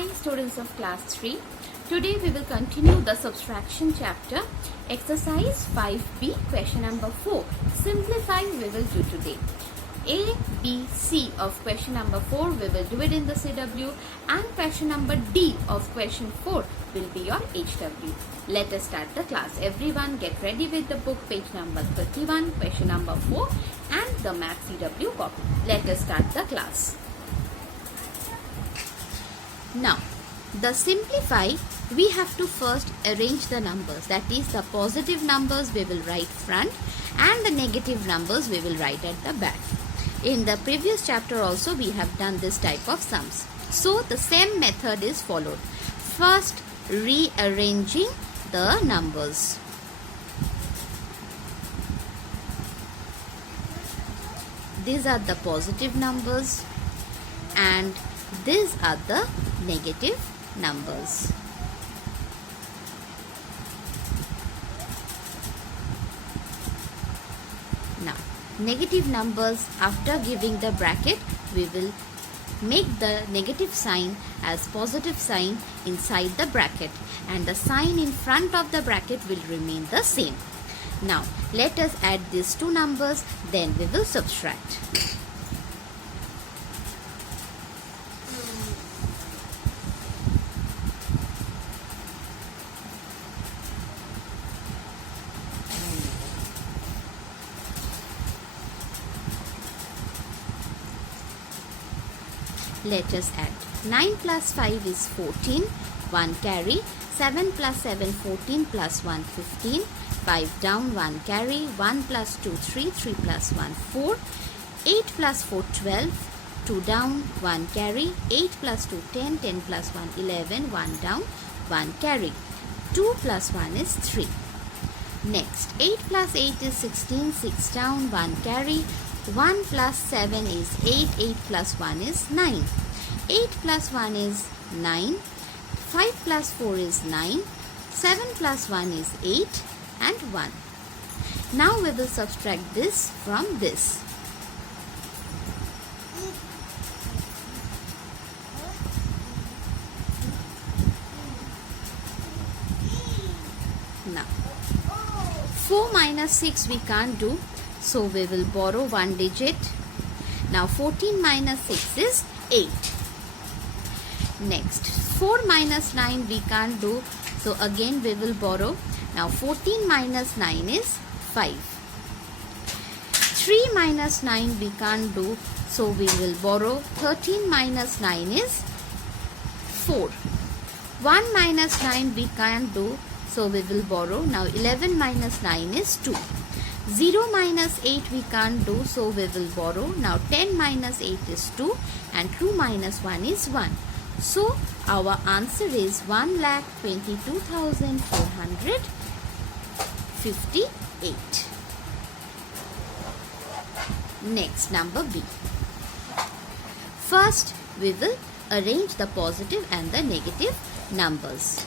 Hi students of class 3. Today we will continue the subtraction chapter. Exercise 5B, question number 4. Simplify we will do today. A, B, C of question number 4 we will do it in the CW, and question number D of question 4 will be your HW. Let us start the class. Everyone get ready with the book, page number 31, question number 4 and the math CW copy. Let us start the class. Now, the simplify, we have to first arrange the numbers. That is, the positive numbers we will write front and the negative numbers we will write at the back. In the previous chapter also we have done this type of sums. So, the same method is followed. First, rearranging the numbers. These are the positive numbers and these are the negative numbers. Now, negative numbers, after giving the bracket, we will make the negative sign as positive sign inside the bracket, and the sign in front of the bracket will remain the same. Now, let us add these two numbers, then we will subtract. Let us add. 9 plus 5 is 14, 1 carry. 7 plus 7, 14 plus 1, 15. 5 down, 1 carry. 1 plus 2, 3. 3 plus 1, 4. 8 plus 4, 12. 2 down, 1 carry. 8 plus 2, 10. 10 plus 1, 11. 1 down, 1 carry. 2 plus 1 is 3. Next, 8 plus 8 is 16. 6 down, 1 carry. 1 plus 7 is 8. 8 plus 1 is 9. 8 plus 1 is 9. 5 plus 4 is 9. 7 plus 1 is 8 and 1. Now we will subtract this from this. Now, 4 minus 6 we can't do. So we will borrow one digit. Now 14 minus 6 is 8. Next, 4 minus 9 we can't do. So again we will borrow. Now 14 minus 9 is 5. 3 minus 9 we can't do. So we will borrow. 13 minus 9 is 4. 1 minus 9 we can't do. So we will borrow. Now 11 minus 9 is 2. 0 minus 8 we can't do, so we will borrow. Now 10 minus 8 is 2 and 2 minus 1 is 1. So our answer is 1,22,458. Next, number B. First, we will arrange the positive and the negative numbers.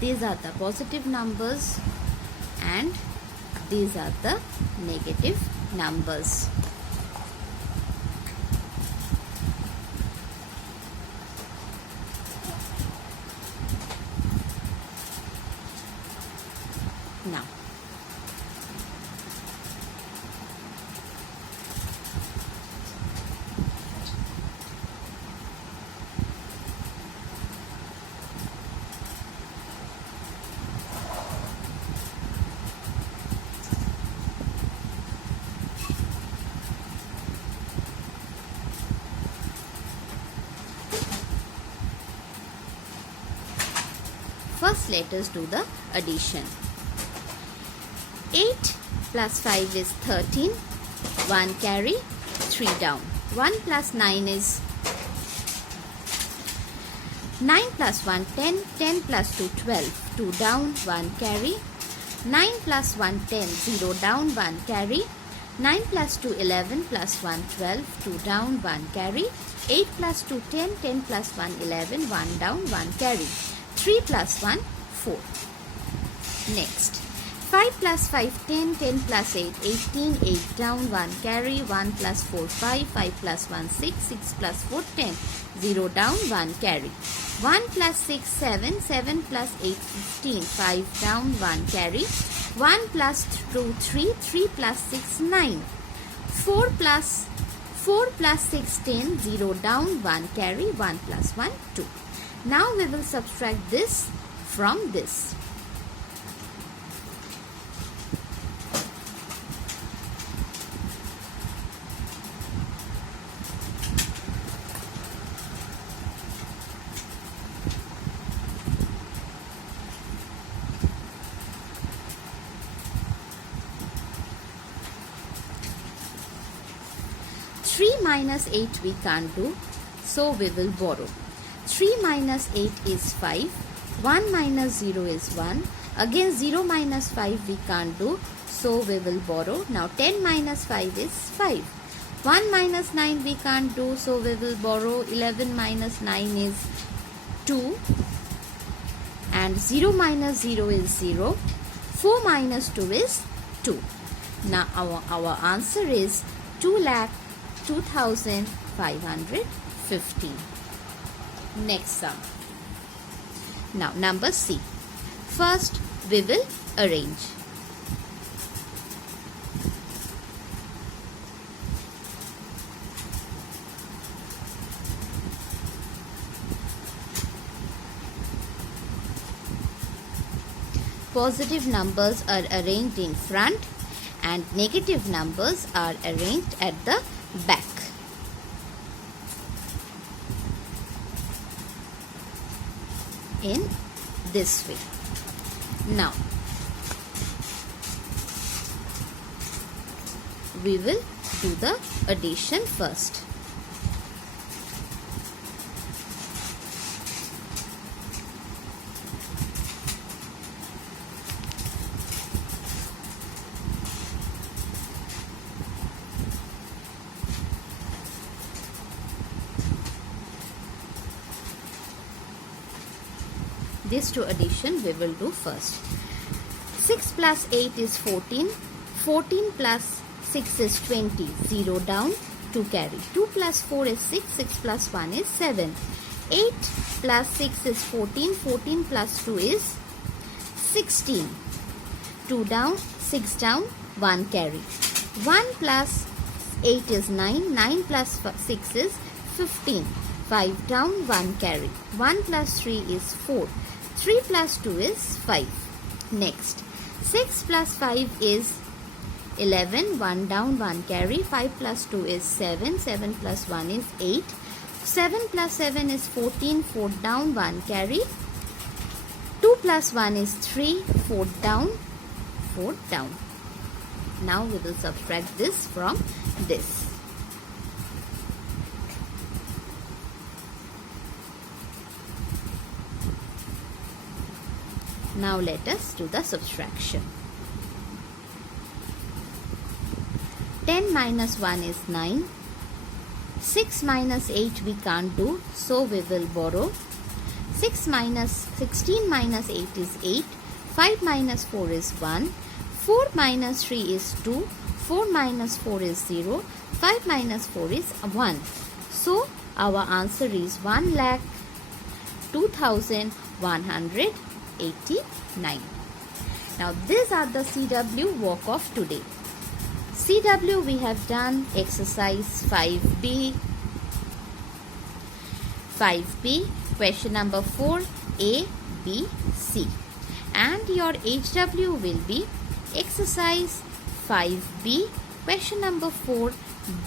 These are the positive numbers and these are the negative numbers. Now, first, let us do the addition. 8 plus 5 is 13. 1 carry, 3 down. 1 plus 9 is 9 plus 1, 10. 10 plus 2, 12. 2 down, 1 carry. 9 plus 1, 10. 0 down, 1 carry. 9 plus 2, 11, plus 1, 12, 2 down, 1 carry. 8 plus 2, 10, 10 plus 1, 11, 1 down, 1 carry. 3 plus 1, 4. Next, 5 plus 5, 10, 10 plus 8, 18, 8 down, 1 carry, 1 plus 4, 5, 5 plus 1, 6, 6 plus 4, 10, 0 down, 1 carry. 1 plus 6, 7, 7 plus 8, 15, 5 down, 1 carry. 1 plus 2, 3, 3 plus 6, 9. 4 plus 6, 10, 0 down, 1 carry, 1 plus 1, 2. Now we will subtract this from this. Three minus 8 we can't do, so we will borrow. 3 minus 8 is 5. 1 minus 0 is 1. Again 0 minus 5 we can't do, so we will borrow. Now 10 minus 5 is 5. 1 minus 9 we can't do, so we will borrow. 11 minus 9 is 2. And 0 minus 0 is 0. 4 minus 2 is 2. Now our answer is 2,02,515. Next sum. Now number C. First we will arrange. Positive numbers are arranged in front and negative numbers are arranged at the back. In this way. Now we will do the addition first. These two addition we will do first. 6 plus 8 is 14. 14 plus 6 is 20. 0 down, 2 carry. 2 plus 4 is 6. 6 plus 1 is 7. 8 plus 6 is 14. 14 plus 2 is 16. 2 down, 6 down, 1 carry. 1 plus 8 is 9. 9 plus 6 is 15. 5 down, 1 carry. 1 plus 3 is 4. 3 plus 2 is 5. Next, 6 plus 5 is 11. 1 down, 1 carry. 5 plus 2 is 7. 7 plus 1 is 8. 7 plus 7 is 14. 4 down, 1 carry. 2 plus 1 is 3. 4 down, 4 down. Now we will subtract this from this. Now let us do the subtraction. 10 minus 1 is 9. 6 minus 8 we can't do, so we will borrow. 16 minus 8 is 8. 5 minus 4 is 1. 4 minus 3 is 2. 4 minus 4 is 0. 5 minus 4 is 1. So our answer is 1,02,189. Now these are the CW work of today. CW we have done exercise 5B, question number 4, A, B, C. And your HW will be exercise 5B, question number 4,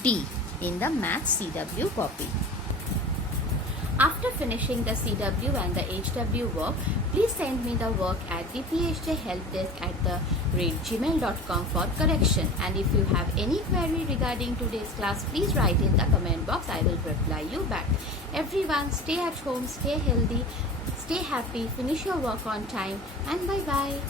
D in the Maths CW copy. After finishing the CW and the HW work, please send me the work at dphjhelpdesk@gmail.com for correction. And if you have any query regarding today's class, please write in the comment box. I will reply you back. Everyone, stay at home, stay healthy, stay happy, finish your work on time, and bye-bye.